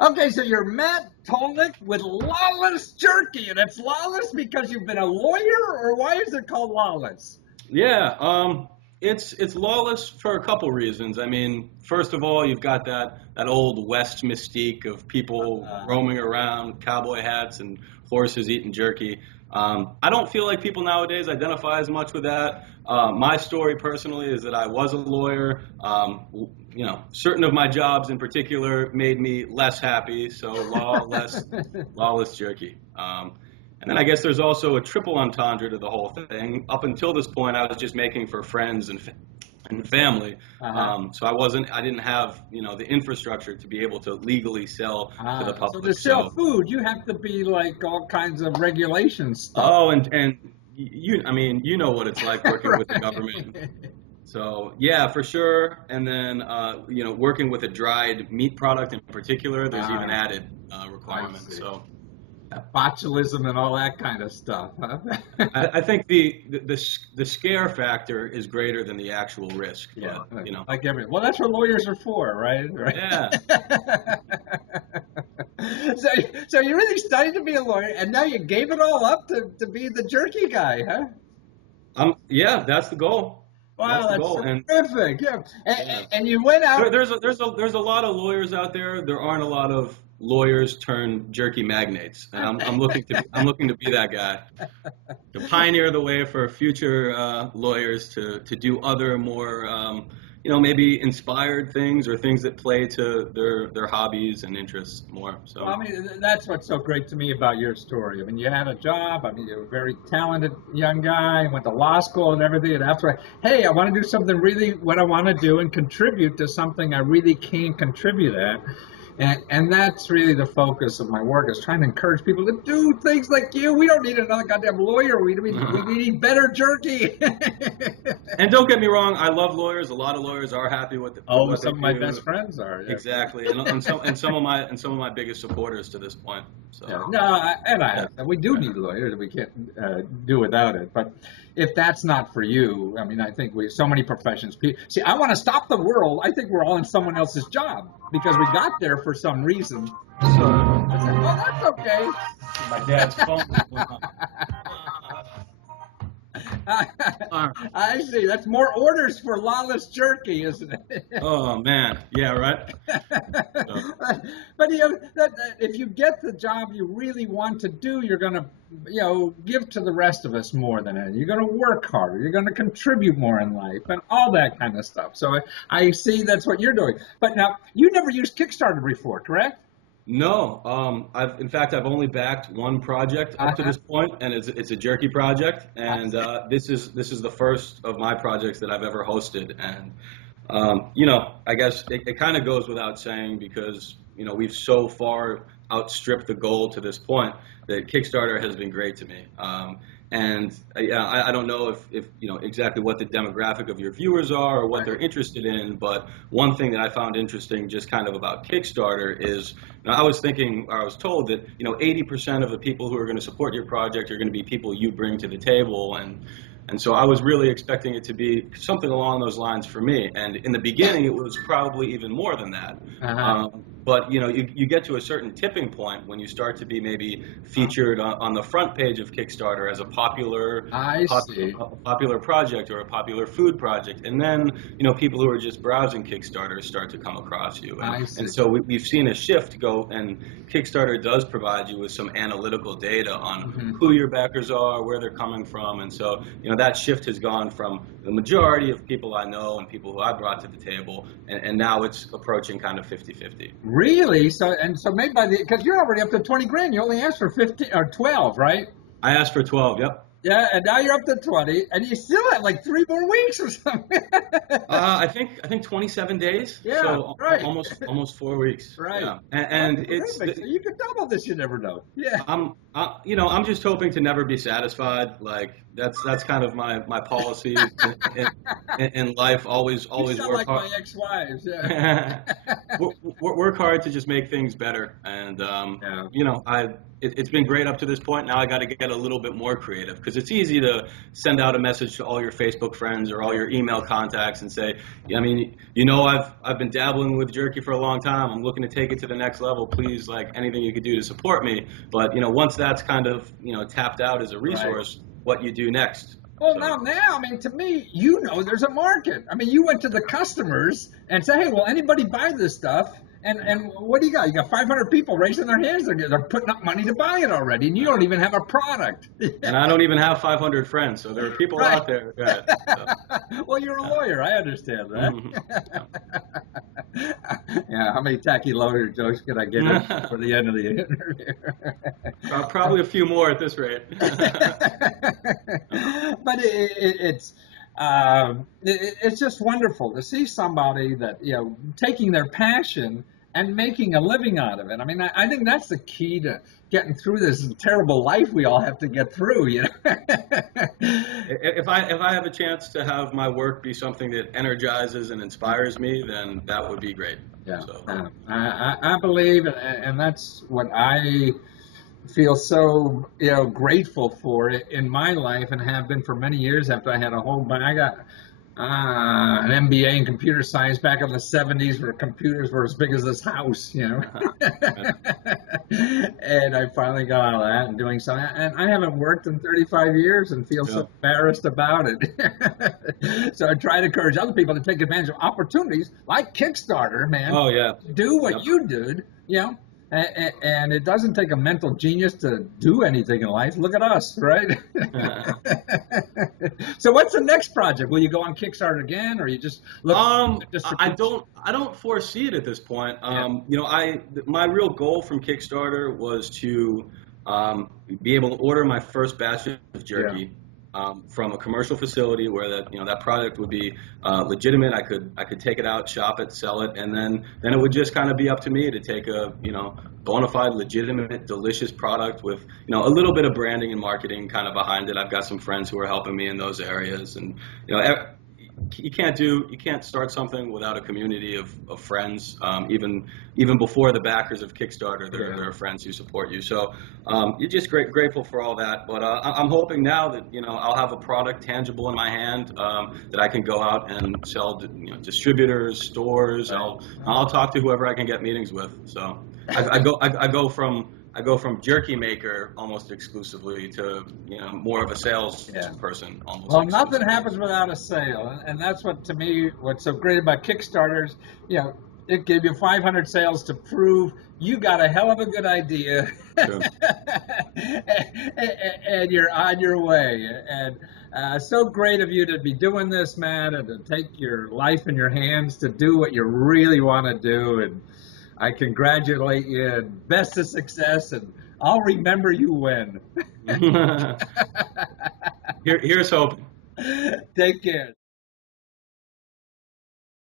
Okay, so you're Matt Tolnick with Lawless Jerky, and it's lawless because you've been a lawyer, or why is it called lawless? Yeah, it's lawless for a couple reasons. I mean, first of all, you've got that old West mystique of people roaming around, cowboy hats and horses eating jerky. I don't feel like people nowadays identify as much with that. My story personally is that I was a lawyer. Certain of my jobs in particular made me less happy, so lawless jerky. And then I guess there's also a triple entendre to the whole thing. Up until this point, I was just making for friends and family. So I didn't have, the infrastructure to be able to legally sell to the So public. to sell food, you have to be like all kinds of regulations stuff. Oh, and you know what it's like working with the government. So yeah, for sure. And then working with a dried meat product in particular, there's even added requirements. So. Botulism and all that kind of stuff. Huh? I think the scare factor is greater than the actual risk. Yeah, but, like everything. Well, that's what lawyers are for, right? Yeah. So you really studied to be a lawyer, and now you gave it all up to be the jerky guy, huh? Yeah, that's the goal. Wow, that's goal. Terrific. Yeah. And you went out. There's a lot of lawyers out there. There aren't a lot of lawyers turn jerky magnates, and I'm looking to be that guy, to pioneer the way for future lawyers to do other more maybe inspired things or things that play to their hobbies and interests more. So well, I mean, that's what's so great to me about your story. I mean, you had a job. I mean, you're a very talented young guy, went to law school and everything, and after, hey, I want to do something really what I want to do and contribute to something I really can contribute at. And that's really the focus of my work, is trying to encourage people to do things like you. We don't need another goddamn lawyer. We need better jerky. And don't get me wrong, I love lawyers. A lot of lawyers are happy with what some of my best friends are. Yeah. Exactly, and some of my biggest supporters to this point. So yeah. We do need lawyers. We can't do without it. But if that's not for you, I mean, I think so many professions. See, I want to stop the world. I think we're all in someone else's job because we got there for some reason. So I said, well, that's okay. My dad's phone. I see. That's more orders for lawless jerky, isn't it? Oh man, yeah, right. But if you get the job you really want to do, you're going to, give to the rest of us more than anything. You're going to work harder. You're going to contribute more in life, and all that kind of stuff. So I see that's what you're doing. But now, you never used Kickstarter before, correct? No, I've only backed one project up to this point, and it's a jerky project, and this is the first of my projects that I've ever hosted, and I guess it kind of goes without saying, because we've so far outstripped the goal to this point that Kickstarter has been great to me. And I don't know if exactly what the demographic of your viewers are or what they're interested in, but one thing that I found interesting just kind of about Kickstarter is, I was told that 80% of the people who are going to support your project are going to be people you bring to the table, and so I was really expecting it to be something along those lines for me. And in the beginning, it was probably even more than that. But you get to a certain tipping point when you start to be maybe featured on the front page of Kickstarter as a popular project or a popular food project, and then people who are just browsing Kickstarter start to come across you. And so we've seen a shift go, and Kickstarter does provide you with some analytical data on who your backers are, where they're coming from, and so that shift has gone from the majority of people I know and people who I brought to the table, and now it's approaching kind of 50-50. Really? So maybe because you're already up to 20 grand. You only asked for 15 or 12, right? I asked for 12. Yep. Yeah, and now you're up to 20, and you still have like 3 more weeks or something. I think 27 days. Yeah, so right. Almost 4 weeks. Right. Yeah. And it's so you could double this. You never know. Yeah. I'm just hoping to never be satisfied. Like, That's kind of my policy in life. Always You sound work like hard. my ex-wives. Yeah. Work hard to just make things better. And Yeah. you know, it's been great up to this point. Now I got to get a little bit more creative, because it's easy to send out a message to all your Facebook friends or all your email contacts and say, I mean, you know, I've been dabbling with Jerky for a long time. I'm looking to take it to the next level. Please, like, anything you could do to support me. But you know, once that's kind of, you know, tapped out as a resource, what you do next. Well, So, now, I mean, to me, you know, there's a market. I mean, you went to the customers and said, hey, will anybody buy this stuff? And what do you got? You got 500 people raising their hands. They're putting up money to buy it already, and you don't even have a product. and I don't even have 500 friends, so there are people Right. out there. Yeah, so, Well, you're a lawyer. I understand that. mhm. Yeah, how many tacky lawyer jokes could I get in for the end of the interview? Probably a few more at this rate. But it's just wonderful to see somebody that, you know, taking their passion and making a living out of it. I mean, I think that's the key to getting through this terrible life we all have to get through, you know. If I have a chance to have my work be something that energizes and inspires me, then that would be great. Yeah, So. I believe, and that's what I feel so, you know, grateful for it in my life, and have been for many years. After I had I got an MBA in computer science back in the 70s, where computers were as big as this house, you know. And I finally got out of that and doing something. And I haven't worked in 35 years and feel so embarrassed about it. So I try to encourage other people to take advantage of opportunities like Kickstarter, man. Oh yeah. Do what you did, you know. And it doesn't take a mental genius to do anything in life. Look at us, right? So what's the next project? Will you go on Kickstarter again, or you just look? I don't foresee it at this point. You know, my real goal from Kickstarter was to be able to order my first batch of jerky. From a commercial facility where that product would be legitimate. I could take it out, shop it, sell it, and then it would just kind of be up to me to take a bona fide, legitimate, delicious product with a little bit of branding and marketing kind of behind it. I've got some friends who are helping me in those areas, and you can't start something without a community of friends. Even before the backers of Kickstarter, there are friends who support you. So you're just grateful for all that. But I'm hoping now that I'll have a product tangible in my hand that I can go out and sell to distributors, stores. I'll talk to whoever I can get meetings with. So I go from jerky maker almost exclusively to more of a sales person almost. Well, nothing happens without a sale, and that's what, to me, what's so great about Kickstarters. It gave you 500 sales to prove you got a hell of a good idea, and you're on your way. And so great of you to be doing this, Matt, and to take your life in your hands to do what you really want to do. And I congratulate you, and best of success, and I'll remember you when. Here's hoping. Take care.